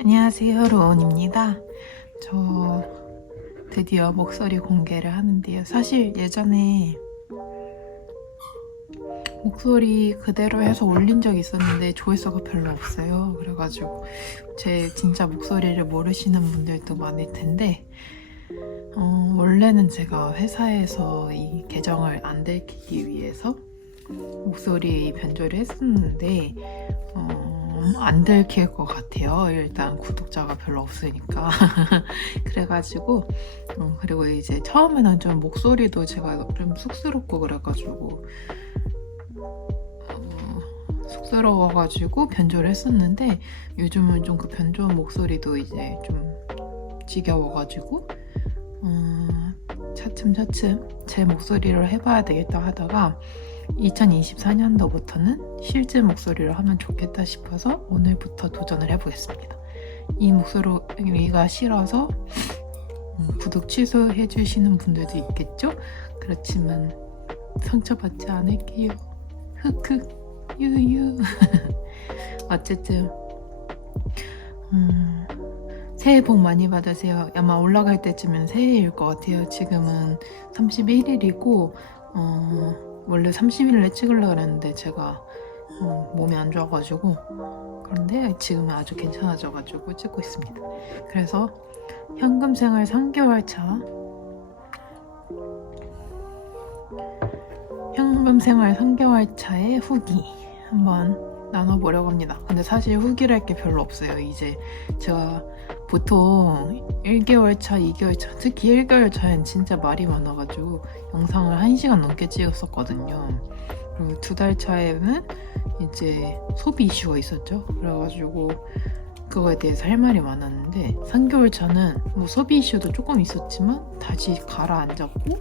안녕하세요, 로운입니다. 저 드디어 목소리 공개를 하는데요. 사실 예전에 목소리 그대로 해서 올린 적이 있었는데 조회수가 별로 없어요. 그래가지고 제 진짜 목소리를 모르시는 분들도 많을 텐데 원래는 제가 회사에서 이 계정을 안 들키기 위해서 목소리 변조를 했었는데 안 들킬 것 같아요. 일단 구독자가 별로 없으니까. 그래가지고 그리고 이제 처음에는 좀 목소리도 제가 좀 쑥스럽고 그래가지고 쑥스러워가지고 변조를 했었는데 요즘은 좀 그 변조 목소리도 이제 좀 지겨워가지고 차츰차츰 제 목소리로 해봐야 되겠다 하다가 2024년도부터는 실제 목소리로 하면 좋겠다 싶어서 오늘부터 도전을 해보겠습니다. 이 목소리가 싫어서 구독 취소해 주시는 분들도 있겠죠? 그렇지만 상처받지 않을게요. 흑흑 유유. 어쨌든 새해 복 많이 받으세요. 아마 올라갈 때쯤엔 새해일 것 같아요. 지금은 31일이고 원래 30일에 찍으려고 했는데 제가 몸이 안 좋아가지고 그런데 지금은 아주 괜찮아져가지고 찍고 있습니다. 그래서 현금생활 3개월 차 현금생활 3개월 차의 후기 한번 나눠보려고 합니다. 근데 사실 후기를 할 게 별로 없어요. 이제 제가 보통 1개월 차, 2개월 차, 특히 1개월 차엔 진짜 말이 많아가지고 영상을 1시간 넘게 찍었었거든요. 그리고 2달 차에는 이제 소비 이슈가 있었죠. 그래가지고 그거에 대해서 할 말이 많았는데 3개월 차는 뭐 소비 이슈도 조금 있었지만 다시 가라앉았고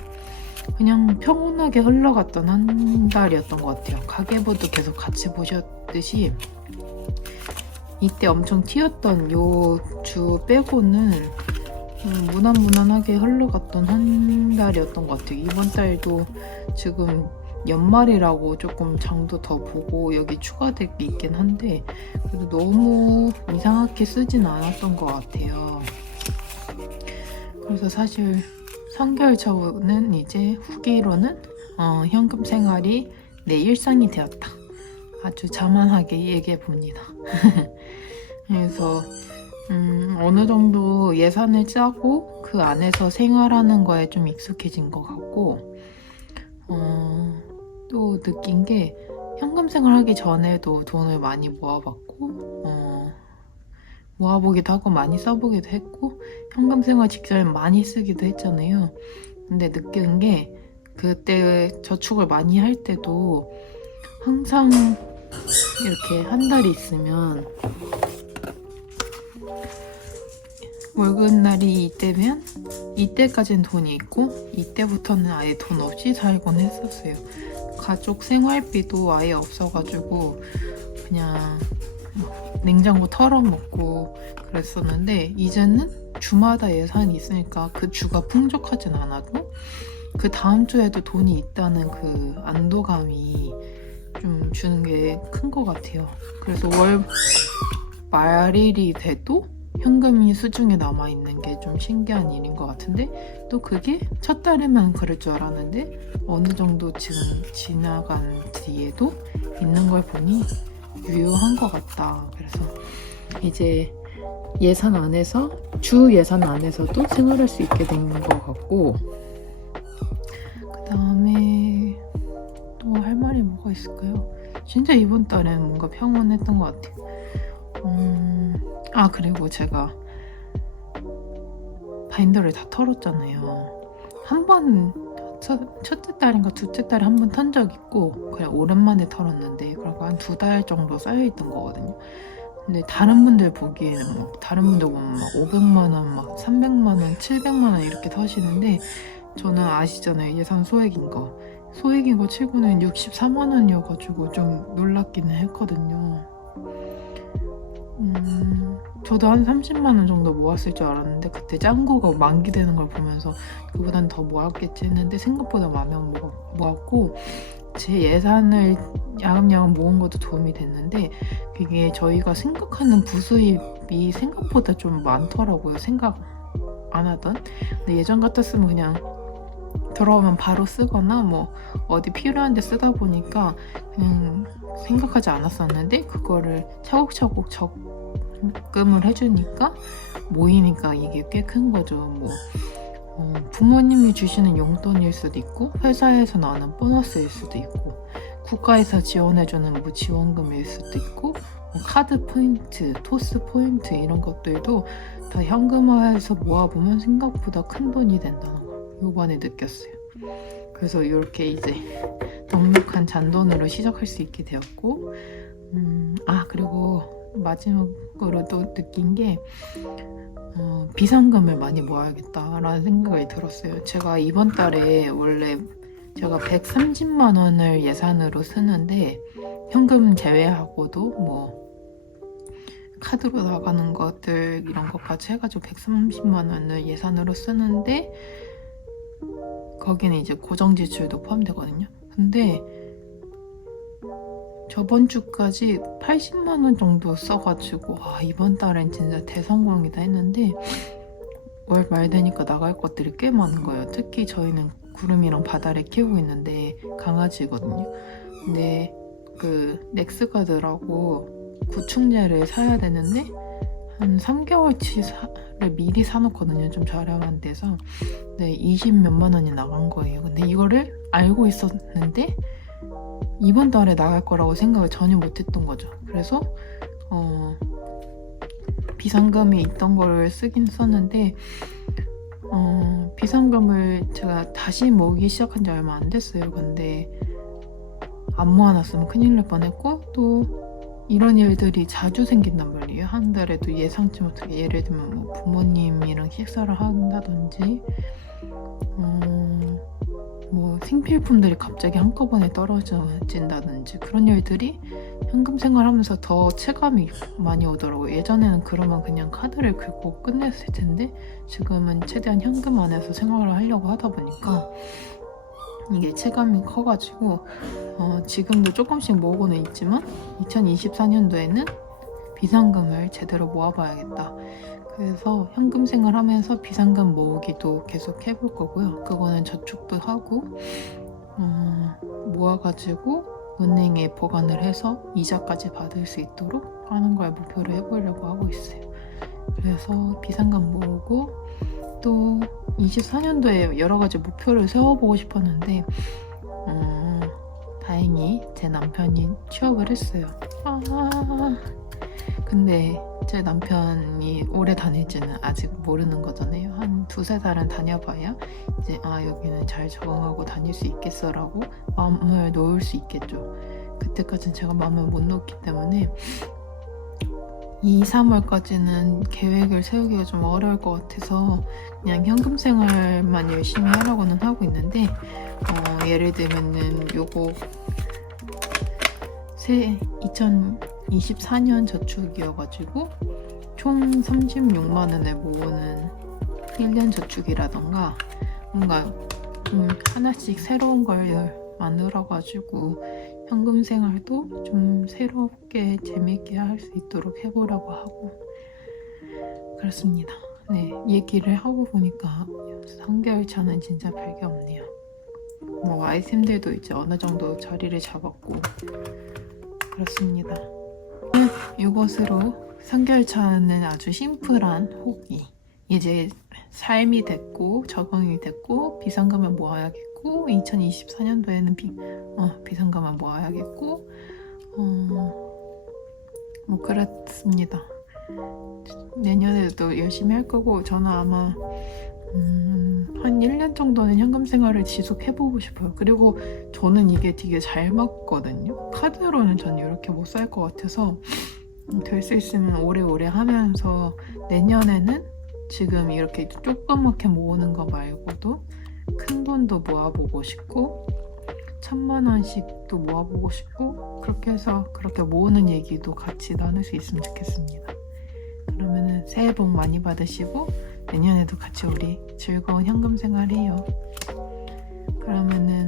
그냥 평온하게 흘러갔던 한 달이었던 것 같아요. 가계부도 계속 같이 보셨듯이 이때 엄청 튀었던 요 주 빼고는 무난무난하게 흘러갔던 한 달이었던 것 같아요. 이번 달도 지금 연말이라고 조금 장도 더 보고 여기 추가될 게 있긴 한데 그래도 너무 이상하게 쓰진 않았던 것 같아요. 그래서 사실 3개월 차는 이제 후기로는 현금 생활이 내 일상이 되었다. 아주 자만하게 얘기해 봅니다. 그래서 어느 정도 예산을 짜고 그 안에서 생활하는 거에 좀 익숙해진 것 같고 또 느낀 게 현금 생활하기 전에도 돈을 많이 모아봤고 모아보기도 하고 많이 써보기도 했고 현금 생활 직전에 많이 쓰기도 했잖아요. 근데 느끼는 게 그때 저축을 많이 할 때도 항상 이렇게 한 달이 있으면 월급날이 이때면 이때까지는 돈이 있고 이때부터는 아예 돈 없이 살곤 했었어요. 가족 생활비도 아예 없어가지고 그냥 냉장고 털어먹고 그랬었는데 이제는 주마다 예산이 있으니까 그 주가 풍족하진 않아도 그 다음 주에도 돈이 있다는 그 안도감이 좀 주는 게 큰 것 같아요. 그래서 월 말일이 돼도 현금이 수중에 남아있는 게 좀 신기한 일인 것 같은데 또 그게 첫 달에만 그럴 줄 알았는데 어느 정도 지금 지나간 뒤에도 있는 걸 보니 유효한 것 같다. 그래서 이제 예산 안에서 주 예산 안에서도 생활할 수 있게 된 것 같고 그 다음에 또 할 말이 뭐가 있을까요? 진짜 이번 달엔 뭔가 평온했던 것 같아요. 그리고 제가 바인더를 다 털었잖아요. 한 번 첫째 달인가 둘째 달에 한 번 턴 적 있고 그냥 오랜만에 털었는데 그리고 한 2달 정도 쌓여있던 거거든요. 근데 다른 분들 보기에는 다른 분들 보면 500만 원, 300만 원, 700만 원 이렇게 터시는데 저는 아시잖아요. 예산 소액인 거. 소액인 거 치고는 64만 원이어가지고 좀 놀랍기는 했거든요. 저도 한 30만 원 정도 모았을 줄 알았는데 그때 짱구가 만기되는 걸 보면서 그보단 더 모았겠지 했는데 생각보다 많이 모았고 제 예산을 야금야금 모은 것도 도움이 됐는데 그게 저희가 생각하는 부수입이 생각보다 좀 많더라고요. 생각 안 하던. 근데 예전 같았으면 그냥 들어오면 바로 쓰거나 뭐 어디 필요한 데 쓰다 보니까 그냥 생각하지 않았었는데 그거를 차곡차곡 적금을 해주니까 모이니까 이게 꽤 큰 거죠. 뭐 부모님이 주시는 용돈일 수도 있고 회사에서 나오는 보너스일 수도 있고 국가에서 지원해주는 뭐 지원금일 수도 있고 뭐 카드 포인트, 토스 포인트 이런 것들도 다 현금화해서 모아보면 생각보다 큰 돈이 된다는 걸 요번에 느꼈어요. 그래서 이렇게 이제 넉넉한 잔돈으로 시작할 수 있게 되었고 그리고 마지막으로 또 느낀 게 비상금을 많이 모아야겠다라는 생각이 들었어요. 제가 이번 달에 원래 제가 130만 원을 예산으로 쓰는데 현금 제외하고도 뭐 카드로 나가는 것들 이런 것까지 해가지고 130만 원을 예산으로 쓰는데 거기는 이제 고정 지출도 포함되거든요. 근데 저번 주까지 80만 원 정도 써가지고 이번 달엔 진짜 대성공이다 했는데 월 말 되니까 나갈 것들이 꽤 많은 거예요. 특히 저희는 구름이랑 바다를 키우고 있는데 강아지거든요. 근데 그 넥스가드라고 구충제를 사야 되는데 한 3개월치를 미리 사놓거든요. 좀 저렴한 데서. 네, 20몇만 원이 나간 거예요. 근데 이거를 알고 있었는데 이번 달에 나갈 거라고 생각을 전혀 못했던 거죠. 그래서 비상금이 있던 걸 쓰긴 썼는데 비상금을 제가 다시 모으기 시작한 지 얼마 안 됐어요. 근데 안 모아놨으면 큰일 날 뻔했고 또 이런 일들이 자주 생긴단 말이에요. 한 달에도 예상치 못하게 예를 들면 뭐 부모님이랑 식사를 한다든지 뭐 생필품들이 갑자기 한꺼번에 떨어진다든지 그런 일들이 현금 생활하면서 더 체감이 많이 오더라고요. 예전에는 그러면 그냥 카드를 긁고 끝냈을 텐데 지금은 최대한 현금 안에서 생활을 하려고 하다 보니까 이게 체감이 커가지고 지금도 조금씩 모으고는 있지만 2024년도에는 비상금을 제대로 모아봐야겠다. 그래서 현금 생활하면서 비상금 모으기도 계속 해볼 거고요. 그거는 저축도 하고 모아가지고 은행에 보관을 해서 이자까지 받을 수 있도록 하는 걸 목표로 해보려고 하고 있어요. 그래서 비상금 모으고 또 24년도에 여러 가지 목표를 세워보고 싶었는데 다행히 제 남편이 취업을 했어요. 근데 제 남편이 오래 다닐지는 아직 모르는 거잖아요. 한 2~3달은 다녀봐야 이제 여기는 잘 적응하고 다닐 수 있겠어 라고 마음을 놓을 수 있겠죠. 그때까지는 제가 마음을 못 놓기 때문에 2~3월까지는 계획을 세우기가 좀 어려울 것 같아서 그냥 현금 생활만 열심히 하려고는 하고 있는데 예를 들면은 요거 2024년 저축이어가지고 총 36만 원을 모으는 1년 저축이라던가 뭔가 하나씩 새로운 걸 만들어가지고 현금 생활도 좀 새롭게 재밌게 할 수 있도록 해보려고 하고 그렇습니다. 네, 얘기를 하고 보니까 3개월 차는 진짜 별게 없네요. 뭐 아이템들도 이제 어느 정도 자리를 잡았고 그렇습니다. 이것으로 3개월 차는 아주 심플한 호기. 이제 삶이 됐고 적응이 됐고 비상금을 모아야겠고 2024년도에는 비상금을 모아야겠고 뭐 그렇습니다. 내년에도 열심히 할 거고 저는 아마 한 1년 정도는 현금 생활을 지속해보고 싶어요. 그리고 저는 이게 되게 잘 맞거든요. 카드로는 전 이렇게 못 살 것 같아서 될 수 있으면 오래오래 하면서 내년에는 지금 이렇게 조그맣게 모으는 거 말고도 큰 돈도 모아보고 싶고 1000만 원씩도 모아보고 싶고 그렇게 해서 그렇게 모으는 얘기도 같이 나눌 수 있으면 좋겠습니다. 그러면은 새해 복 많이 받으시고 내년에도 같이 우리 즐거운 현금 생활해요. 그러면은